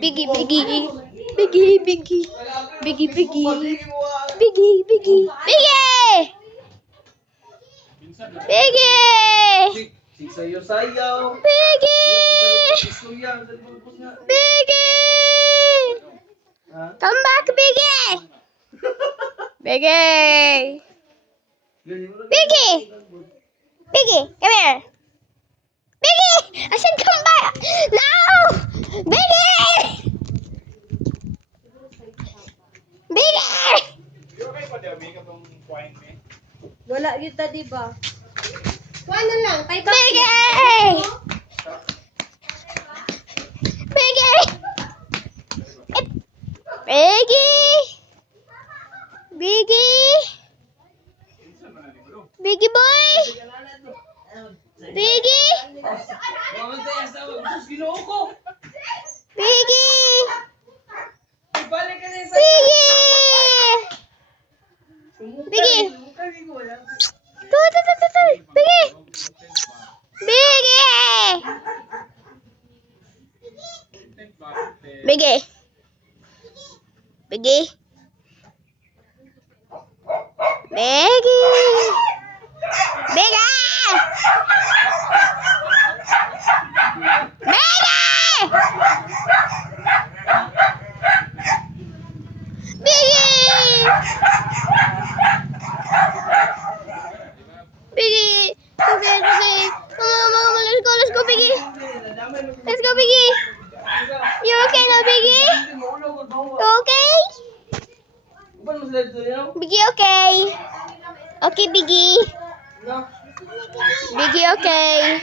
Biggie, Biggie. Biggie, Biggie. Biggie, Biggie. Biggie, Biggie. Biggie! Biggie! Sayaw-sayaw. Biggie! Biggie! Come back, Biggie! Biggie! Biggie! Biggie, come here. Biggie! I said come back! No! Biggie! Biggie! Wala kita, di ba? Ano lang, type Biggie! Biggie! Biggie! Biggie! Biggie boy! Biggie! Biggie! Biggie! Biggie! Tuh. Biggie! Biggie! Biggie! Biggie! Biggie! Biggie! Okay. Mama, let's go, Biggie. Let's go, Biggie. You okay now, Biggie? You okay? Biggie, okay? Okay, Biggie. Biggie, okay?